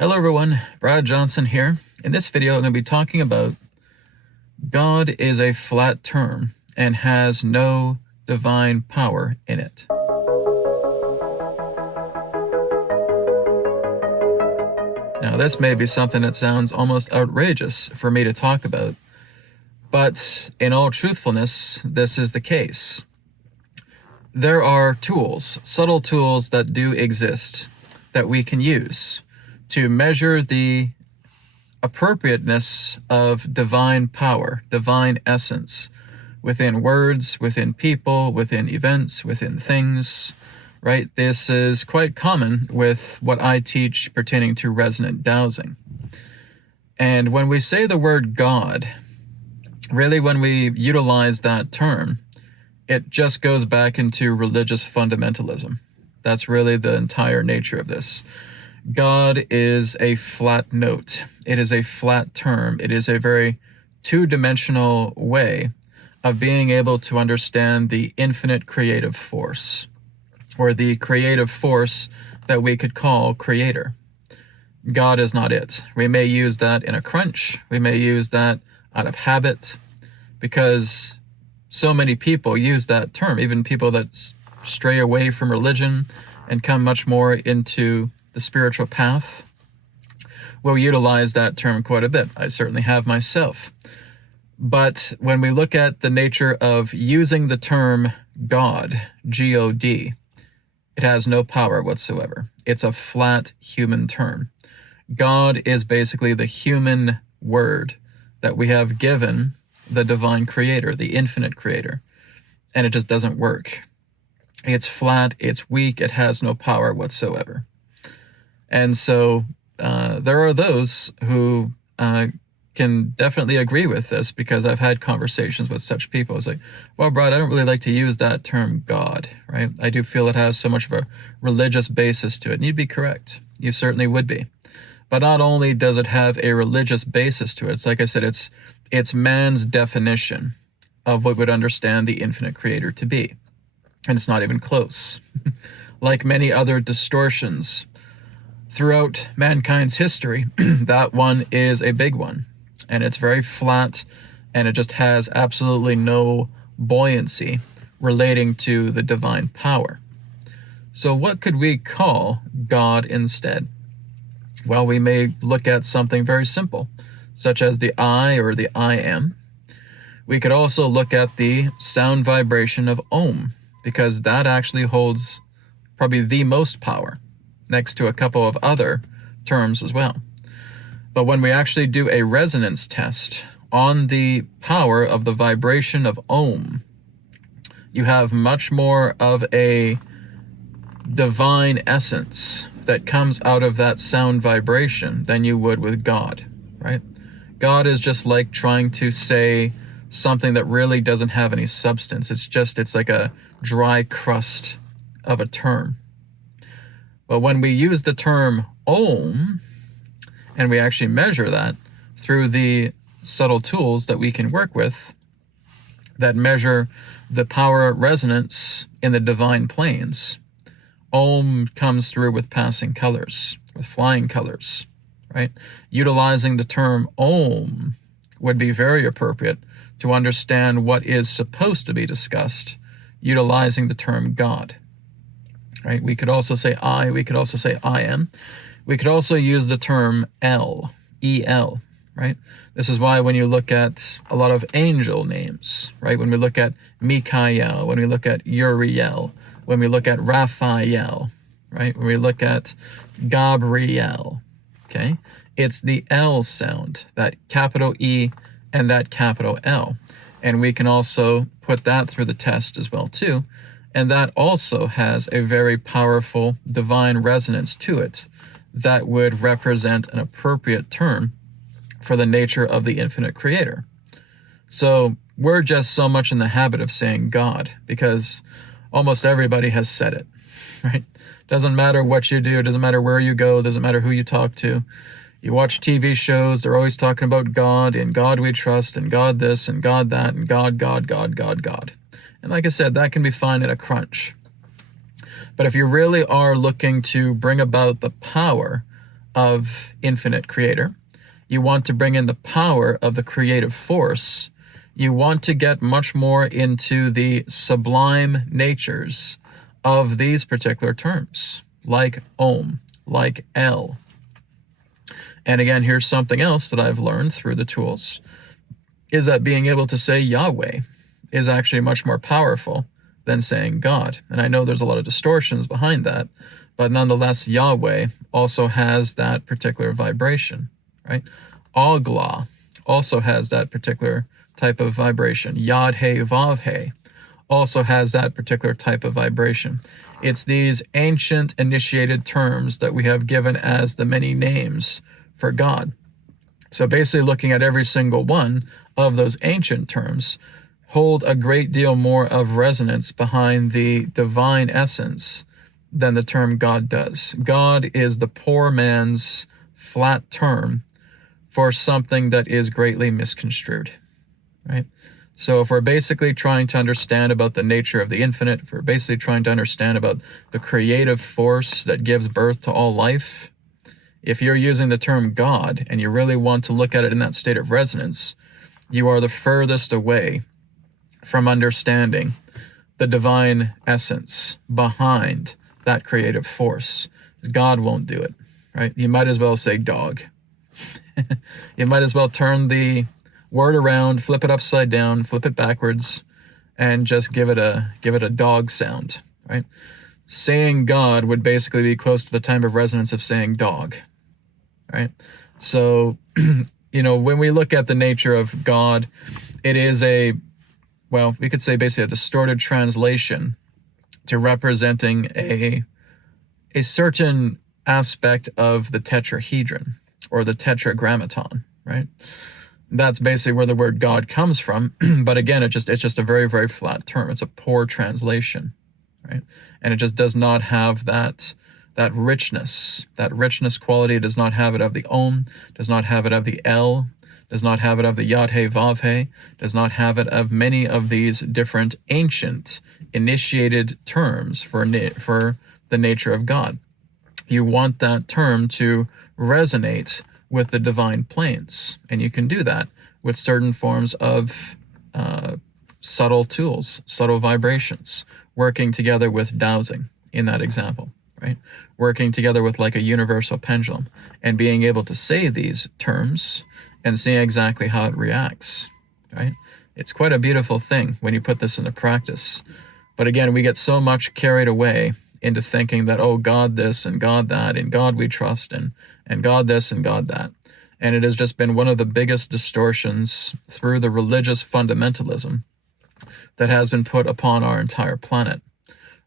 Hello everyone, Brad Johnson here. In this video, I'm going to be talking about God is a flat term and has no divine power in it. Now, this may be something that sounds almost outrageous for me to talk about, but in all truthfulness, this is the case. There are tools, subtle tools that do exist that we can use to measure the appropriateness of divine power, divine essence, within words, within people, within events, within things, right? This is quite common with what I teach pertaining to resonant dowsing. And when we say the word God, really when we utilize that term, it just goes back into religious fundamentalism. That's really the entire nature of this. God is a flat note. It is a flat term. It is a very two-dimensional way of being able to understand the infinite creative force, or the creative force that we could call creator. God is not it. We may use that in a crunch. We may use that out of habit, because so many people use that term, even people that stray away from religion and come much more into the spiritual path will utilize that term quite a bit. I certainly have myself. But when we look at the nature of using the term God, G-O-D, it has no power whatsoever. It's a flat human term. God is basically the human word that we have given the divine creator, the infinite creator, and it just doesn't work. It's flat, it's weak, it has no power whatsoever. And so there are those who can definitely agree with this, because I've had conversations with such people. It's like, well, Brad, I don't really like to use that term God, right? I do feel it has so much of a religious basis to it. And you'd be correct. You certainly would be. But not only does it have a religious basis to it, it's like I said, it's man's definition of what would understand the infinite creator to be. And it's not even close. Like many other distortions throughout mankind's history, that one is a big one. And it's very flat, and it just has absolutely no buoyancy relating to the divine power. So what could we call God instead? Well, we may look at something very simple, such as the I, or the I am. We could also look at the sound vibration of Om, because that actually holds probably the most power, next to a couple of other terms as well. But when we actually do a resonance test on the power of the vibration of Om, you have much more of a divine essence that comes out of that sound vibration than you would with God, right? God is just like trying to say something that really doesn't have any substance. It's like a dry crust of a term. But when we use the term Om, and we actually measure that through the subtle tools that we can work with that measure the power resonance in the divine planes, Om comes through with passing colors, with flying colors, right? Utilizing the term Om would be very appropriate to understand what is supposed to be discussed, utilizing the term God, right? We could also say I, we could also say I am. We could also use the term El, E-L, right? This is why when you look at a lot of angel names, right? When we look at Mikael, when we look at Uriel, when we look at Raphael, right? When we look at Gabriel, okay? It's the L sound, that capital E and that capital L. And we can also put that through the test as well too. And that also has a very powerful divine resonance to it that would represent an appropriate term for the nature of the infinite creator. So we're just so much in the habit of saying God, because almost everybody has said it, right? Doesn't matter what you do, doesn't matter where you go, doesn't matter who you talk to. You watch TV shows, they're always talking about God, and God we trust, and God this, and God that, and God, God, God, God, God. And like I said, that can be fine in a crunch. But if you really are looking to bring about the power of infinite creator. You want to bring in the power of the creative force. You want to get much more into the sublime natures of these particular terms, like Om, like El. And again, here's something else that I've learned through the tools, is that being able to say Yahweh is actually much more powerful than saying God. And I know there's a lot of distortions behind that, but nonetheless, Yahweh also has that particular vibration, right? Agla also has that particular type of vibration. Yad-He, Vav-He also has that particular type of vibration. It's these ancient initiated terms that we have given as the many names for God. So basically looking at every single one of those ancient terms hold a great deal more of resonance behind the divine essence than the term God does. God is the poor man's flat term for something that is greatly misconstrued, right? So if we're basically trying to understand about the nature of the infinite, if we're basically trying to understand about the creative force that gives birth to all life, if you're using the term God and you really want to look at it in that state of resonance, you are the furthest away from understanding the divine essence behind that creative force. God won't do it, right? You might as well say dog. You might as well turn the word around, flip it upside down, flip it backwards, and just give it a dog sound, right? Saying God would basically be close to the time of resonance of saying dog, right? So, when we look at the nature of God, it is we could say basically a distorted translation to representing a certain aspect of the tetrahedron or the tetragrammaton, right? That's basically where the word God comes from. But again, it's just a very, very flat term. It's a poor translation, right? And it just does not have that richness. That richness quality does not have it of the Om, does not have it of the El, does not have it of the Yad-He, Vav-He, does not have it of many of these different ancient initiated terms for the nature of God. You want that term to resonate with the divine planes, and you can do that with certain forms of subtle tools, subtle vibrations, working together with dowsing in that example, right? Working together with like a universal pendulum and being able to say these terms and seeing exactly how it reacts, right? It's quite a beautiful thing when you put this into practice. But again, we get so much carried away into thinking that, oh, God this and God that, and God we trust, and God this and God that. And it has just been one of the biggest distortions through the religious fundamentalism that has been put upon our entire planet.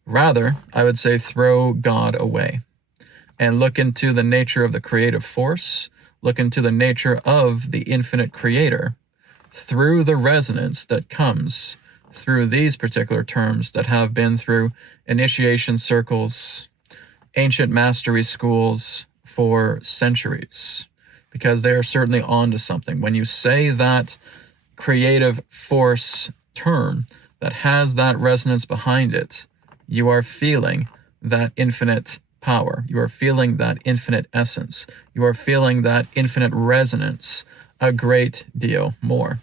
Rather, I would say throw God away and look into the nature of the creative force, look into the nature of the infinite creator through the resonance that comes through these particular terms that have been through initiation circles, ancient mastery schools for centuries, because they are certainly onto something. When you say that creative force term that has that resonance behind it, you are feeling that infinite power. You are feeling that infinite essence. You are feeling that infinite resonance a great deal more.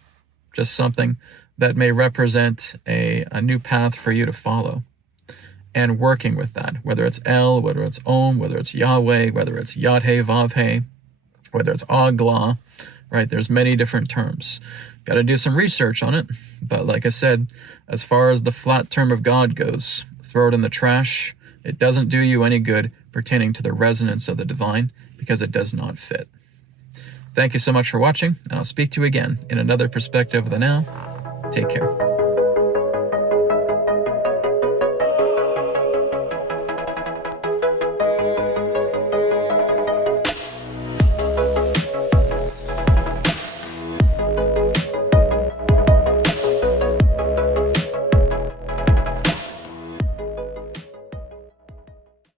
Just something that may represent a new path for you to follow. And working with that, whether it's El, whether it's Om, whether it's Yahweh, whether it's Yad-He, Vav-He, whether it's Agla, right? There's many different terms. Got to do some research on it. But like I said, as far as the flat term of God goes, throw it in the trash. It doesn't do you any good pertaining to the resonance of the divine because it does not fit. Thank you so much for watching, and I'll speak to you again in another perspective of the now. Take care.